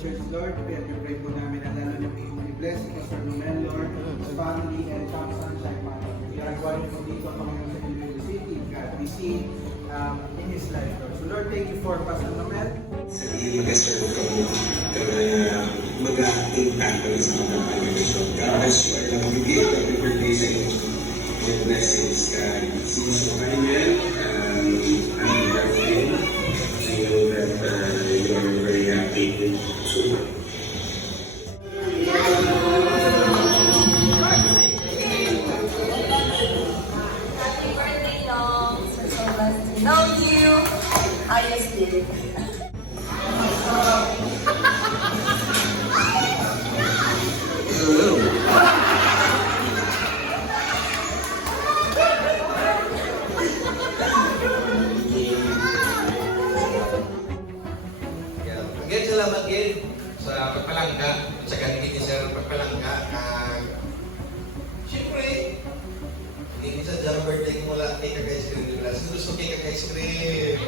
Church, Lord. Pray po namin na lalo na i-bless si Pastor Romel, Lord, his family, and Camp Sunshine, Father. Ginagawa niyo po dito, Panginoon, sa Iloilo City. God, we see in his life, Lord. So, Lord, thank you for Pastor Romel. Sabihin mag-serve ko mag-impact ko sa mga congregation. God bless you. I love you. Happy birthday sa inyo. Your blessings. Since you are here, I'm happy. I know that you are very happy with Suman. Happy birthday, Long. So blessed to know you. Ayos din. Again, salamat again sa pagpalangga, sa ganit ni Sir pagpalangga. Siyempre, hindi sa birthday ko mula kay Kaka-Ice Cream. Gusto kay Kaka-Ice Cream.